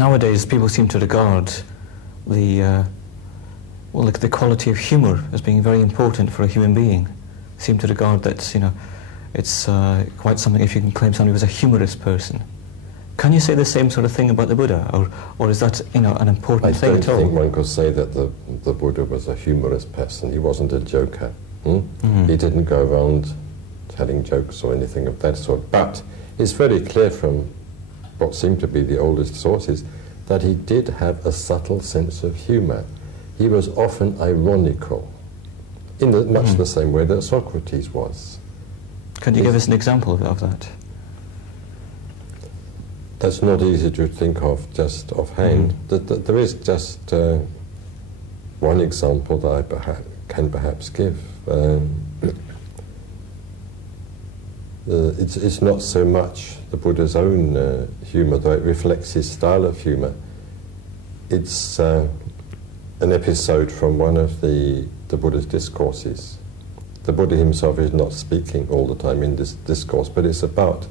nowadays people seem to regard the quality of humour as being very important for a human being. Seem to regard that, you know, it's quite something if you can claim somebody was a humorous person. Can you say the same sort of thing about the Buddha, or is that, you know, an important thing at all? I don't think one could say that the Buddha was a humorous person. He wasn't a joker. He didn't go around telling jokes or anything of that sort. But it's very clear from what seem to be the oldest sources that he did have a subtle sense of humour. He was often ironical, in much the same way that Socrates was. Can you give us an example of that? That's not easy to think of just offhand. There is just one example that I can perhaps give. It's not so much the Buddha's own humour, though it reflects his style of humour. It's an episode from one of the Buddha's discourses. The Buddha himself is not speaking all the time in this discourse, but it's about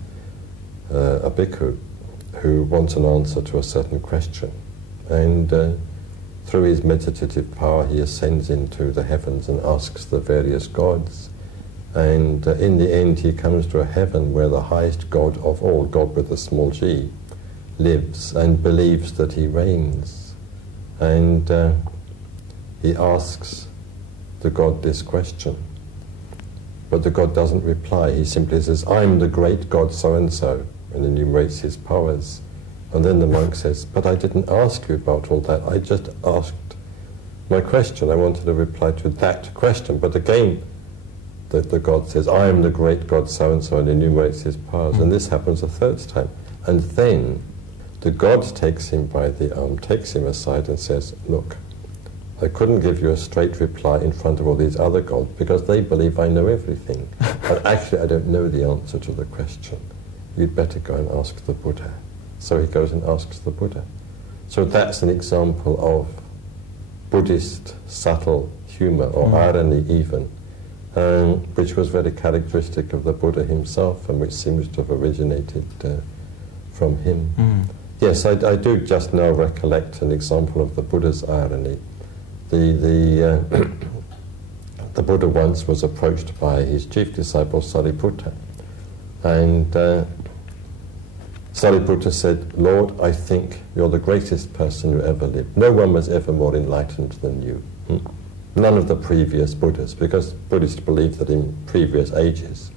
a bhikkhu who wants an answer to a certain question. And through his meditative power he ascends into the heavens and asks the various gods. And in the end he comes to a heaven where the highest God of all, God with a small g, lives and believes that he reigns. And he asks the God this question. But the God doesn't reply. He simply says, "I'm the great God so-and-so," and enumerates his powers. And then the monk says, "But I didn't ask you about all that. I just asked my question. I wanted a reply to that question." But again, the God says, "I am the great God so-and-so," and enumerates his powers. And this happens a third time. And then the God takes him by the arm, takes him aside and says, "Look, I couldn't give you a straight reply in front of all these other gods because they believe I know everything. But actually I don't know the answer to the question. You'd better go and ask the Buddha." So he goes and asks the Buddha. So that's an example of Buddhist subtle humour, or irony even, which was very characteristic of the Buddha himself and which seems to have originated from him. Yes, I do just now recollect an example of the Buddha's irony. The Buddha once was approached by his chief disciple Sariputta, and Sariputta said, "Lord, I think you're the greatest person who ever lived. No one was ever more enlightened than you." None of the previous Buddhas, because Buddhists believe that in previous ages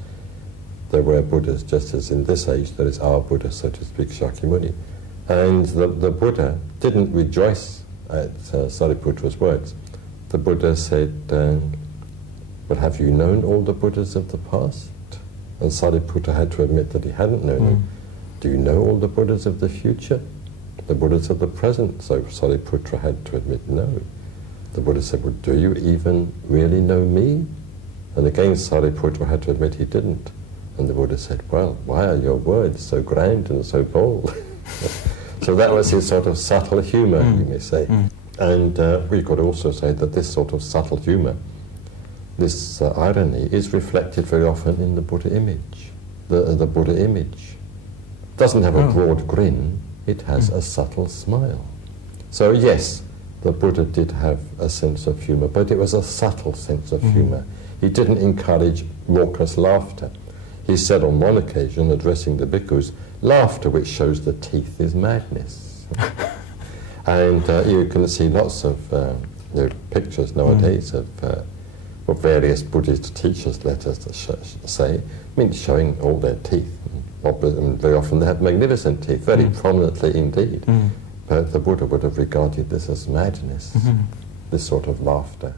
there were Buddhas just as in this age there is our Buddha, so to speak, Shakyamuni. And the Buddha didn't rejoice at Sariputta's words. The Buddha said, "But have you known all the Buddhas of the past?" And Sariputta had to admit that he hadn't known them. "Do you know all the Buddhas of the future? The Buddhas of the present?" So Sariputta had to admit no. The Buddha said, "Well, do you even really know me?" And again Sariputta had to admit he didn't. And the Buddha said, "Well, why are your words so grand and so bold?" So that was his sort of subtle humour, you may say. And we could also say that this sort of subtle humour, this irony, is reflected very often in the Buddha image. The Buddha image doesn't have a broad grin, it has a subtle smile. So yes, the Buddha did have a sense of humour, but it was a subtle sense of humour. He didn't encourage raucous laughter. He said on one occasion, addressing the bhikkhus, "Laughter which shows the teeth is madness." And you can see lots of pictures nowadays of what various Buddhist teachers, let us say, I mean, showing all their teeth. Very often they have magnificent teeth, very prominently indeed. But the Buddha would have regarded this as madness, this sort of laughter.